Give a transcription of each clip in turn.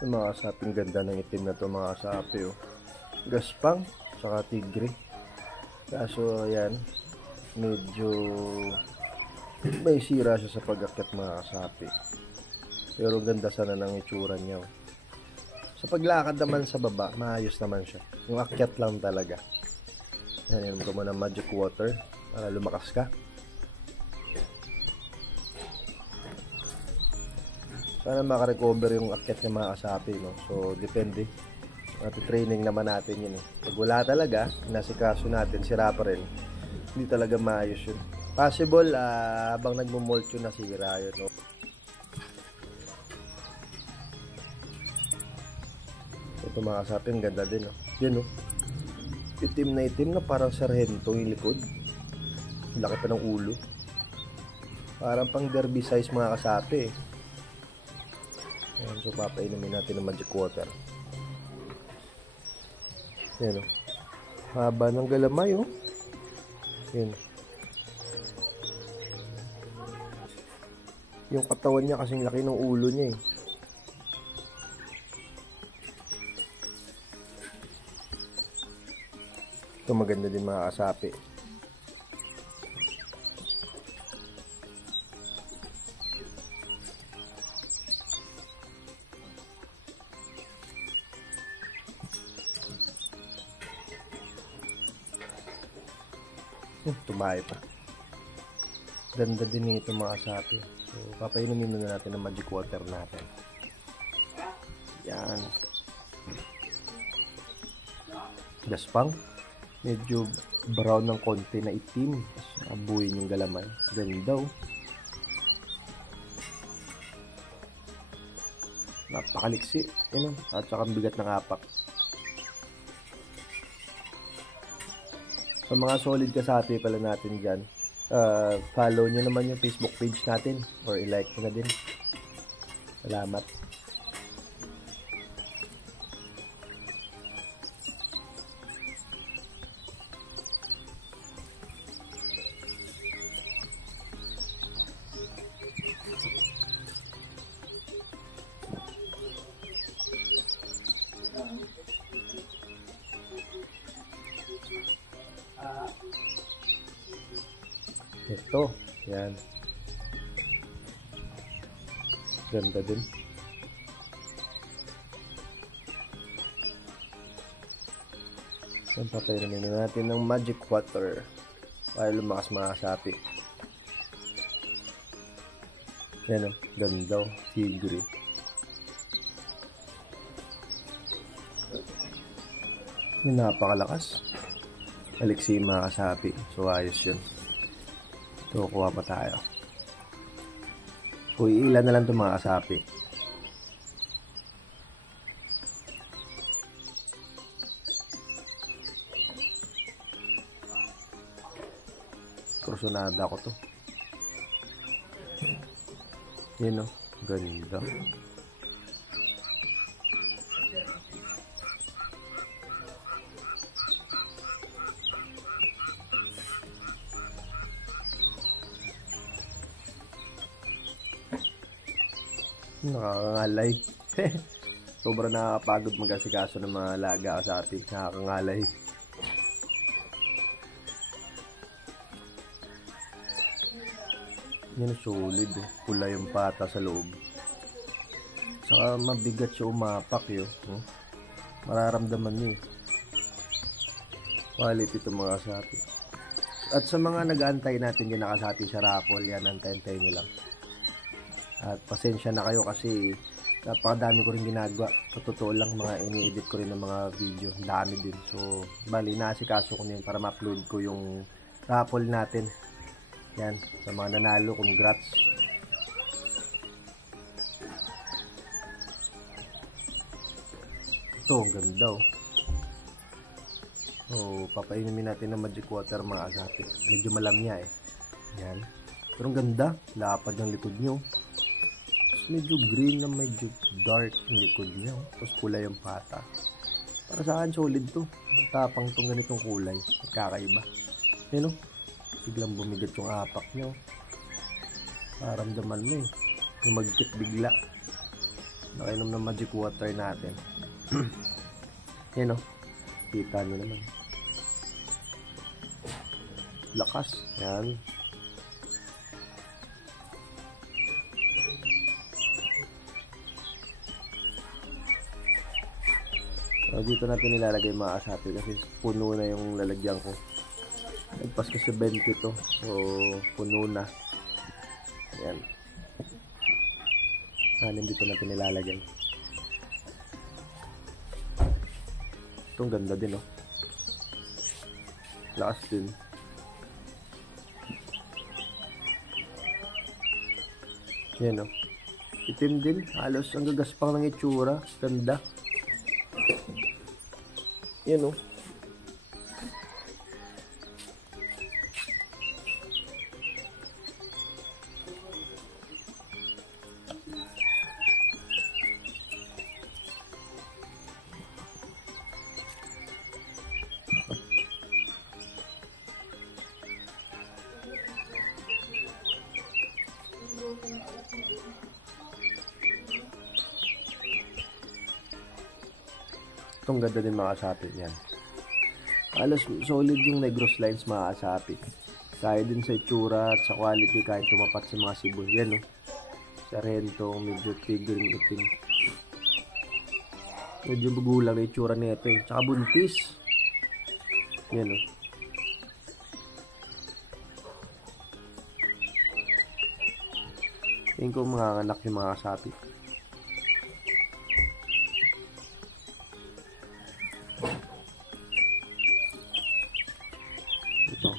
Yung mga kasaping ganda ng itim na to mga kasapi, oh. Gaspang, saka tigre. Kaso yan, medyo may sira siya sa pag-akyat mga kasapi. Pero ganda sana ng itsura niya, oh. Sa paglakad naman sa baba, maayos naman siya. Yung akyat lang talaga. Yan, inom ko muna magic water para lumakas ka. Sana makarecover yung akyat ng mga kasapi, no? So, depende. Training naman natin yun, eh. Pag wala talaga, nasikaso natin, sira pa rin. Hindi talaga maayos yun. Possible, habang nagmumolt yun, nasira yun, no? Ito mga kasapi, ang ganda din, no? Yun, no? Itim na parang sarhento yung likod. Laki pa ng ulo. Parang pang derby size mga kasapi, eh. Ayan, so papainumin natin ng magic water. Ayan, o. Haba ng galamay, o. Ayan. Yung katawan niya kasing laki ng ulo niya, eh. Ito maganda din mga kasapi. Tumahay pa. Ganda din nito mga kasapi. So, papainumin na natin ang magic water natin. Yan. Gaspang. Medyo brown ng konti na itim. Abuhin yung galamay. Ganda, oh. Napakaliksi. Yan, at saka bigat ng apak. Sa mga solid kasapi pala natin dyan, follow nyo naman yung Facebook page natin or i-like nyo na din. Salamat. Ito, yan. Ganda din. Yan, papainumin natin ng magic water para lumakas mga kasapi. Yan, ganda, tigre. Yan, napakalakas. Aliksi mga kasapi. So, ayos yun. Ito, kuha pa tayo. So, ilan na lang ito mga kasapi. Kursunada ko to. Yun, o. Ganda. Nakakangalay. Sobrang nakakapagod mag-asikaso ng mga alaga kasapi. Nakakangalay. Yan, solid. Pula yung pata sa loob. Saka mabigat siya umapak yun. Mararamdaman niyo. Quality ito mga kasapi. At sa mga nag-aantay natin yung nakasapi sa raffle, yan, antay-antay nyo lang. At pasensya na kayo kasi napakadami ko rin ginagawa. Sa totoo lang, mga ini-edit ko rin ng mga video. Dami din. So, bali, naasikaso ko na yun para ma-upload ko yung raffle natin. Yan. Sa mga nanalo, congrats. Ito, ang ganda, oh. So, papainumin natin ng magic water mga kasapi. Medyo malamya, eh. Yan. Pero ang ganda. Lapad ng likod nyo. Medyo green na medyo dark yung likod niya. Tapos pula yung pata. Para sa akin solid to. Tapang tong ganitong kulay. Kakaiba. Yan o. Biglang bumigat yung apak niya. Paramdaman mo eh. Lumagkit bigla. Nakainom ng magic water natin. Yan o. Kita nyo naman. Lakas. Yan. So, dito natin nilalagay mga kasapi kasi puno na yung lalagyan ko. Nagpas kasi 20 to. So, puno na. Yan. Hanin dito natin nilalagay. Itong ganda din, oh. Lakas din. Yan, oh. Itim din. Halos ang gagaspang ng itsura. Ganda. Yan, oh. Itong ganda din mga kasapi yan. Halos solid yung Negros lines mga kasapi. Kaya din sa itsura at sa quality kahit tumapat sa mga Cebu. Yan, oh. Sarento, medyo tigring itim. Medyo bugulang na itsura nito eh. Tsaka buntis. Yan, oh. Tingin ko mga anak yung mga kasapi. Ito.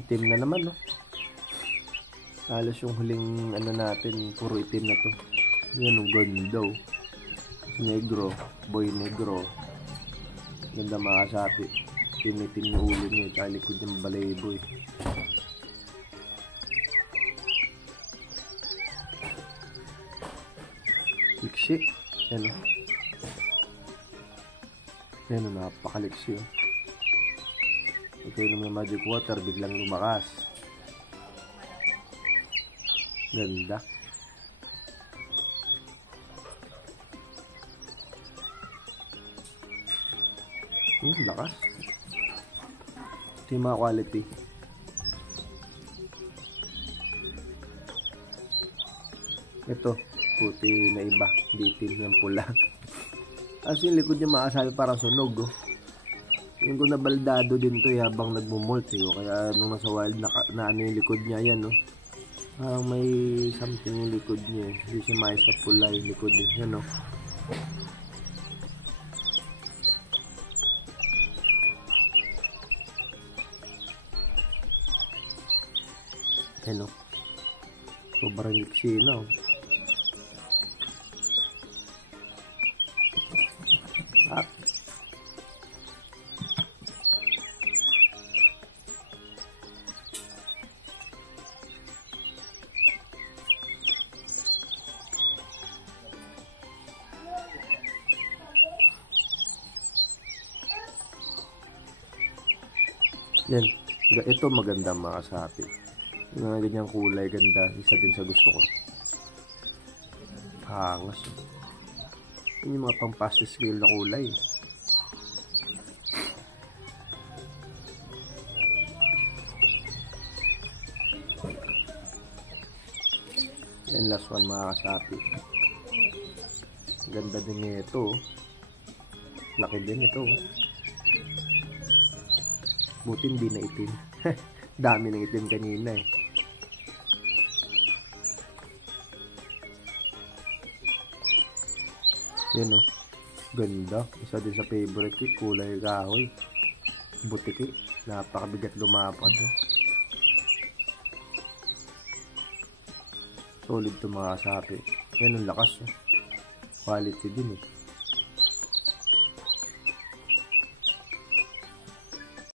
Itim na naman, no? Halos yung huling ano natin, puro itim na to. Yan ang ganda, oh. Negro, boy negro. Ganda mga kasapi. Tinitin yung ulo niya, tsaka likod yung balayboy. Liksi. Yan, oh. Yan, oh, napakaliksi, oh. Ito yung may magic water, biglang lumakas. Ganda. Lakas. Ito yung mga quality. Ito, puti na iba. Hindi itim yung pula. As yung likod niya maasabi parang sunog, oh. Yung ko nabaldado din to habang nagmumolt, eh. Kaya nung nasa wild na ano yung likod niya, yan, oh. Parang may something yung likod niya, eh. Hindi siya maayos na pula yung likod, eh. Yan, oh. Yan, oh. Sobrang liksi na, oh. Ah. Yan. Ito maganda mga kasapi. Yung mga ganyang kulay, ganda. Isa din sa gusto ko. Hangas. Yun yung mga pang pastel scale na kulay. Yan, last one mga kasapi. Ganda din nito. Laki din ito. Buti hindi na itim. Dami ng itim kanina, eh. Yan, oh. Ganda. Isa din sa favorite ko, kulay kahoy. Butiki. Napakabigat lumapad, oh. Solid to mga kasapi. Yan ang lakas, oh. Quality din, eh.